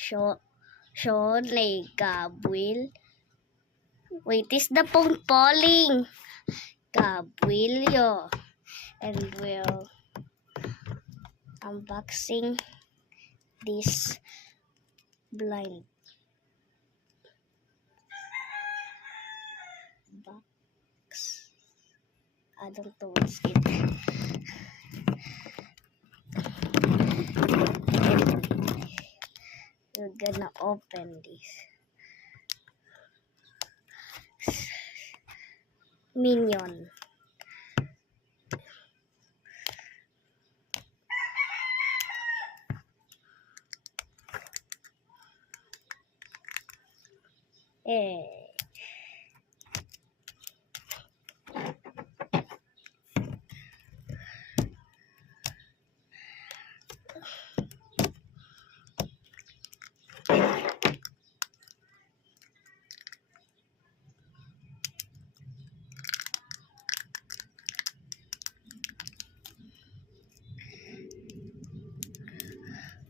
Sean like Gabriel. Wait, is the phone falling? Gabrielio. And we'll unboxing this blind box. I don't know what's it. We're gonna open this. Minion. Eh.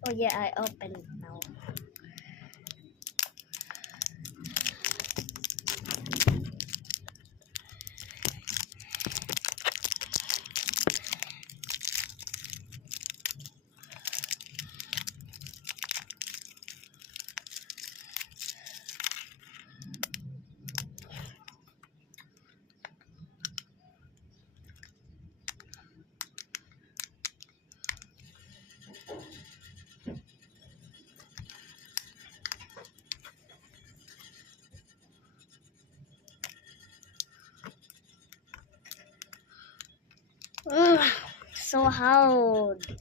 Oh yeah, I open it now. So hard.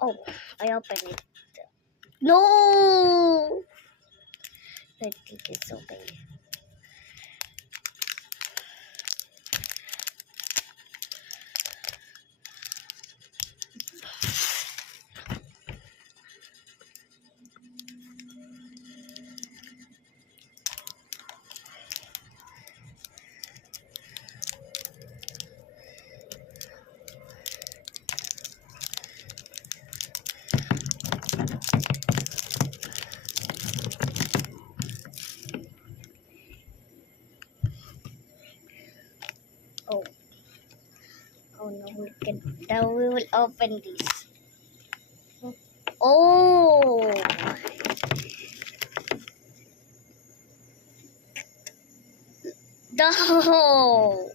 Oh, I open it. No! I think it's okay. Oh. Oh no, now we will open this. Oh! No!